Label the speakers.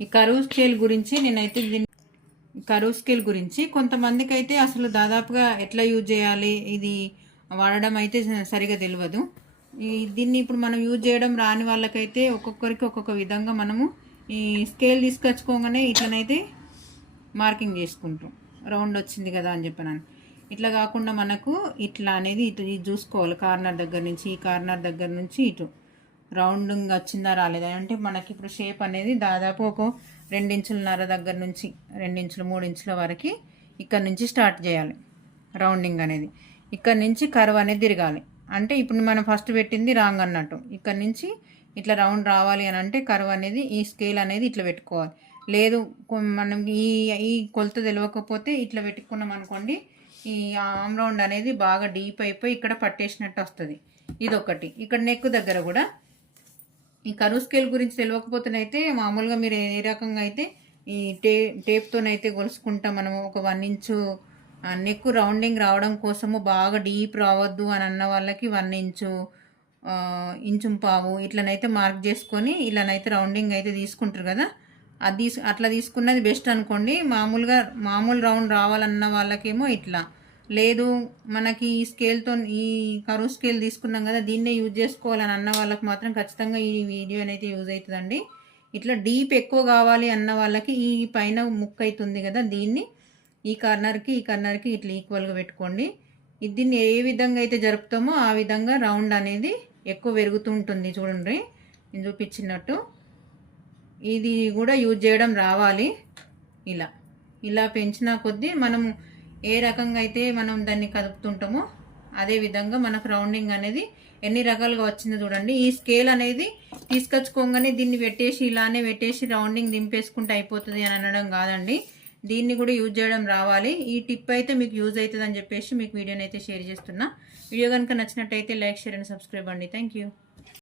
Speaker 1: ఈ కరువు స్కేల్ గురించి నేనైతే దీన్ని కరువు స్కేల్ గురించి కొంతమందికి అయితే అసలు దాదాపుగా ఎట్లా యూజ్ చేయాలి? ఇది వాడడం అయితే సరిగా తెలియదు ఈ దీన్ని ఇప్పుడు మనం యూజ్ చేయడం రాని వాళ్ళకైతే ఒక్కొక్కరికి ఒక్కొక్క విధంగా మనము ఈ స్కేల్ తీసుకొచ్చుకోగానే ఇట్లనైతే మార్కింగ్ చేసుకుంటాం. రౌండ్ వచ్చింది కదా అని చెప్పినాను. ఇట్లా కాకుండా మనకు ఇట్లా అనేది ఇటు ఇది చూసుకోవాలి. కార్నర్ దగ్గర నుంచి ఈ కార్నర్ దగ్గర నుంచి ఇటు. రౌండింగ్ వచ్చిందా రాలేదా? అంటే మనకి ఇప్పుడు షేప్ అనేది దాదాపు ఒక రెండించులన్నర దగ్గర నుంచి రెండించులు మూడు ఇంచుల వరకు ఇక్కడ నుంచి స్టార్ట్ చేయాలి రౌండింగ్ అనేది. ఇక్కడ నుంచి కర్వ్ అనేది తిరగాలి. అంటే ఇప్పుడు మనం ఫస్ట్ పెట్టింది రాంగ్ అన్నట్టు. ఇక్కడ నుంచి ఇట్లా రౌండ్ రావాలి అని అంటే కర్వ్ అనేది ఈ స్కేల్ అనేది ఇట్లా పెట్టుకోవాలి. లేదు మనం ఈ ఈ కొలత తెలియకపోతే ఇట్లా పెట్టుకున్నాం అనుకోండి ఈ ఆమ్ రౌండ్ అనేది బాగా డీప్ అయిపోయి ఇక్కడ పట్టేసినట్టు వస్తుంది. ఇదొకటి. ఇక్కడ నెక్ దగ్గర కూడా ఈ కరువు స్కేల్ గురించి తెలియకపోతేనైతే మామూలుగా మీరు ఏ రకంగా అయితే ఈ టే టేప్తోనైతే గొలుసుకుంటాం మనము. ఒక వన్ ఇంచు నెక్ రౌండింగ్ రావడం కోసము బాగా డీప్ రావద్దు అని అన్న వాళ్ళకి వన్ ఇంచు ఆ, ఇంచు పావు ఇట్లనైతే మార్క్ చేసుకొని ఇలానైతే రౌండింగ్ అయితే తీసుకుంటారు కదా. అది తీసు అట్లా తీసుకున్నది బెస్ట్ అనుకోండి. మామూలుగా మామూలు రౌండ్ రావాలన్న వాళ్ళకేమో ఇట్లా. లేదు మనకి ఈ స్కేల్తో ఈ కరువు స్కేల్ తీసుకున్నాం కదా దీన్నే యూజ్ చేసుకోవాలని అన్న వాళ్ళకి మాత్రం ఖచ్చితంగా ఈ వీడియో అనేది యూజ్ అవుతుందండి. ఇట్లా డీప్ ఎక్కువ కావాలి అన్న వాళ్ళకి ఈ పైన ముక్క అవుతుంది కదా దీన్ని ఈ కార్నర్కి ఈ కార్నర్కి ఇట్లా ఈక్వల్గా పెట్టుకోండి. దీన్ని ఏ విధంగా అయితే జరుపుతామో ఆ విధంగా రౌండ్ అనేది ఎక్కువ పెరుగుతూ ఉంటుంది చూడండి. నేను చూపించినట్టు. ఇది కూడా యూజ్ చేయడం రావాలి. ఇలా ఇలా పెంచిన కొద్దీ మనం ఏ రకంగా అయితే మనం దాన్ని కదుపుతుంటామో అదే విధంగా మనకు రౌండింగ్ అనేది ఎన్ని రకాలుగా వచ్చిందో చూడండి. ఈ స్కేల్ అనేది తీసుకొచ్చుకోగానే దీన్ని పెట్టేసి ఇలానే పెట్టేసి రౌండింగ్ దింపేసుకుంటే అయిపోతుంది అని అనడం కాదండి. దీన్ని కూడా యూజ్ చేయడం రావాలి. ఈ టిప్ అయితే మీకు యూజ్ అవుతుంది అని చెప్పేసి మీకు వీడియోని అయితే షేర్ చేస్తున్నా. వీడియో కనుక నచ్చినట్టయితే లైక్ షేర్ అండ్ సబ్స్క్రైబ్ అండి. Thank you.